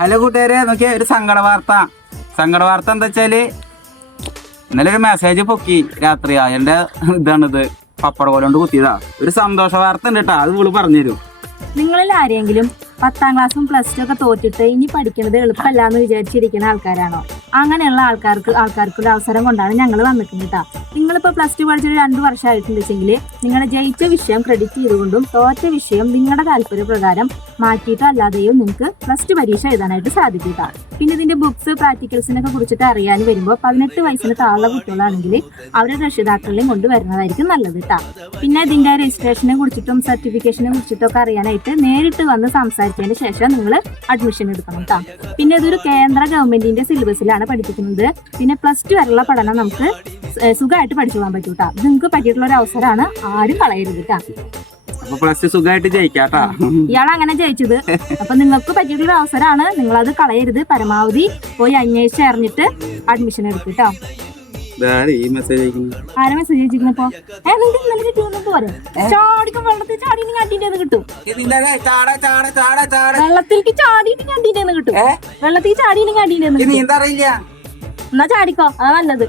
Hello കൂട്ടുകാരെ, നോക്കിയ ഒരു സങ്കട വാർത്ത എന്താ വെച്ചാല് ഇന്നലെ ഒരു മെസ്സേജ് പൊക്കി രാത്രി എന്റെ ഇതാണിത് പപ്പട കൊണ്ട് കുത്തിയതാ. ഒരു സന്തോഷ വാർത്ത ഉണ്ട് കേട്ടോ, അത് ഇവള് പറഞ്ഞുതരും. നിങ്ങളിൽ ആരെങ്കിലും 10ാം ക്ലാസ്സും പ്ലസ് ടു ഒക്കെ തോറ്റിട്ട് ഇനി പഠിക്കുന്നത് എളുപ്പമല്ല എന്ന് വിചാരിച്ചിരിക്കുന്ന ആൾക്കാരാണോ? അങ്ങനെയുള്ള ആൾക്കാർക്കൊരു അവസരം കൊണ്ടാണ് ഞങ്ങൾ വന്നിട്ടുണ്ട് കേട്ടോ. നിങ്ങളിപ്പോൾ പ്ലസ് ടു പഠിച്ചൊരു 2 വർഷമായിട്ടുണ്ടെങ്കിൽ നിങ്ങളുടെ ജയിച്ച വിഷയം ക്രെഡിറ്റ് ചെയ്തുകൊണ്ടും തോറ്റ വിഷയം നിങ്ങളുടെ താല്പര്യപ്രകാരം മാറ്റിയിട്ടോ അല്ലാതെയും നിങ്ങൾക്ക് പ്ലസ് ടു പരീക്ഷ എഴുതാനായിട്ട് സാധിക്കും കേട്ടോ. പിന്നെ ഇതിന്റെ ബുക്സ് പ്രാക്ടിക്കൽസിനൊക്കെ കുറിച്ചിട്ട് അറിയാൻ വരുമ്പോൾ 18 വയസ്സിന് താഴെ കുട്ടികളാണെങ്കിൽ അവരുടെ രക്ഷിതാക്കളെയും കൊണ്ടുവരുന്നതായിരിക്കും നല്ലത് കേട്ടോ. പിന്നെ ഇതിന്റെ രജിസ്ട്രേഷനെ കുറിച്ചിട്ടും സർട്ടിഫിക്കേഷനെ കുറിച്ചിട്ടും ഒക്കെ അറിയാനായിട്ട് നേരിട്ട് വന്ന് സംസാരിച്ചതിന് ശേഷം നിങ്ങൾ അഡ്മിഷൻ എടുക്കണം കേട്ടോ. പിന്നെ ഇതൊരു കേന്ദ്ര ഗവൺമെന്റിന്റെ സിലബസിലാണ് പഠിപ്പിക്കുന്നത്. പിന്നെ പ്ലസ് ടു വരെയുള്ള പഠനം നമുക്ക് സുഖമായിട്ട് പഠിച്ചു പോകാൻ പറ്റും കേട്ടോ. നിങ്ങൾക്ക് പറ്റിയിട്ടുള്ള ഒരു അവസരമാണ്, ആരും കളയരുത് കേട്ടോ. അപ്പൊ പ്ലസ് ടു സുഖമായിട്ട് ജയിക്കാട്ടാ. ഇയാള് അങ്ങനെ ജയിച്ചത്. അപ്പൊ നിങ്ങൾക്ക് പറ്റിയിട്ടുള്ള അവസരമാണ്, നിങ്ങളത് കളയരുത്. പരമാവധി പോയി അന്വേഷിച്ച് അറിഞ്ഞിട്ട് അഡ്മിഷൻ എടുക്കും കേട്ടോ. ഈ മെസ്സേജ് ആരെ മെസ്സേജ് അയച്ചിരിക്കുന്നപ്പോ ഇന്നലെ കിട്ടിയൊന്നും പോരെ? ചാടിക്കും വെള്ളത്തിൽ ചാടിയിട്ട് അടിന്റെ കിട്ടും. വെള്ളത്തിലേക്ക് ചാടിയിട്ട് അടിന്റെ കിട്ടും. വെള്ളത്തിൽ ചാടിയിട്ട് അടിന്റെ നീന്തറിയില്ല എന്നാ ചാടിക്കോ, അതാ നല്ലത്.